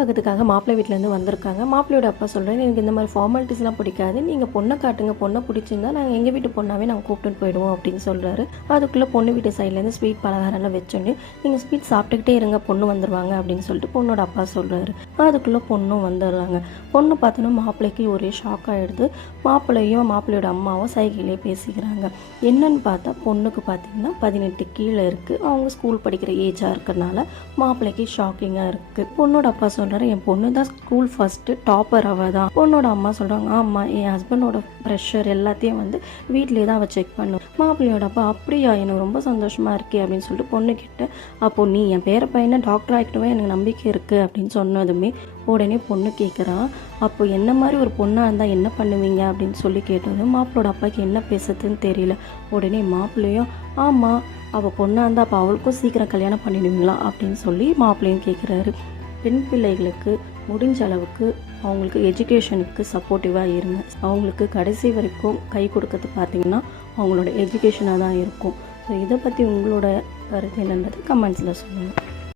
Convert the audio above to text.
பார்க்கறதுக்காக மாப்பிள்ளை வீட்டிலேருந்து வந்திருக்காங்க. மாப்பிள்ளையோட அப்பா சொல்கிறாரு, எனக்கு இந்த மாதிரி ஃபார்மாலிட்டிஸ்லாம் பிடிக்காது, நீங்கள் பொண்ணை காட்டுங்க, பொண்ணை பிடிச்சிருந்தா நாங்கள் எங்கள் வீட்டு பொண்ணாவே நாங்கள் கூப்பிட்டுட்டு போயிடுவோம் அப்படின்னு சொல்கிறாரு. அதுக்குள்ளே பொண்ணு வீட்டு சைட்லேருந்து ஸ்வீட் பலகாரம்லாம் வச்சோன்னே, நீங்கள் ஸ்வீட் சாப்பிட்டுக்கிட்டே இருங்க, பொண்ணு வந்துடுவாங்க அப்படின்னு சொல்லிட்டு பொண்ணோட அப்பா சொல்கிறாரு. அதுக்குள்ளே பொண்ணும் வந்துடுறாங்க. பொண்ணு பார்த்தோன்னா மாப்பிள்ளைக்கு ஒரே ஷாக் ஆகிடுது. மாப்பிள்ளையோட அம்மாவும் சைக்கிளே பேசிக்கிறாங்க. என்னன்னு பார்த்தா பொண்ணுக்கு பார்த்தீங்கன்னா 18 கீழே இருக்குது. அவங்க ஸ்கூல் படிக்கிற ஏஜாக இருக்கிறனால மாப்பிள்ளைக்கு ஷாக்கிங்காக இருக்குது. பொண்ணோட அப்பா சொல்கிறாரு, என் பொண்ணு தான் ஸ்கூல் ஃபஸ்ட்டு டாப்பர் அவள் தான். பொண்ணோட அம்மா சொல்கிறாங்க, ஆமாம், என் ஹஸ்பண்டோட ப்ரெஷர் எல்லாத்தையும் வந்து வீட்டிலே தான் அவள் செக் பண்ணும். மாப்பிள்ளையோட அப்பா, அப்படியா, எனக்கு ரொம்ப சந்தோஷமாக இருக்கே அப்படின்னு சொல்லிட்டு பொண்ணுக்கிட்ட, அப்போது நீ என் பேர பையனை டாக்டர் ஆகிட்டவே எனக்கு நம்பிக்கை இருக்குது அப்படின்னு சொன்னதுமே உடனே பொண்ணு கேட்குறான், அப்போ என்ன மாதிரி ஒரு பொண்ணாக இருந்தால் என்ன பண்ணுவீங்க அப்படின்னு சொல்லி கேட்டதும் மாப்பிளோட அப்பாவுக்கு என்ன பேசுறதுன்னு தெரியல. உடனே மாப்பிள்ளையும், ஆமாம், அவள் பொண்ணாக இருந்தால் அப்போ அவளுக்கும் சீக்கிரம் கல்யாணம் பண்ணிடுவீங்களா அப்படின்னு சொல்லி மாப்பிள்ளையும் கேட்குறாரு. பெண் பிள்ளைகளுக்கு முடிஞ்ச அளவுக்கு அவங்களுக்கு எஜுகேஷனுக்கு சப்போர்ட்டிவாக இருங்க. அவங்களுக்கு கடைசி வரைக்கும் கை கொடுக்கறது பார்த்திங்கன்னா அவங்களோட எஜுகேஷனாக தான் இருக்கும். ஸோ இதை பற்றி உங்களோட கருத்து என்னன்றது கமெண்ட்ஸில் சொல்லுங்கள்.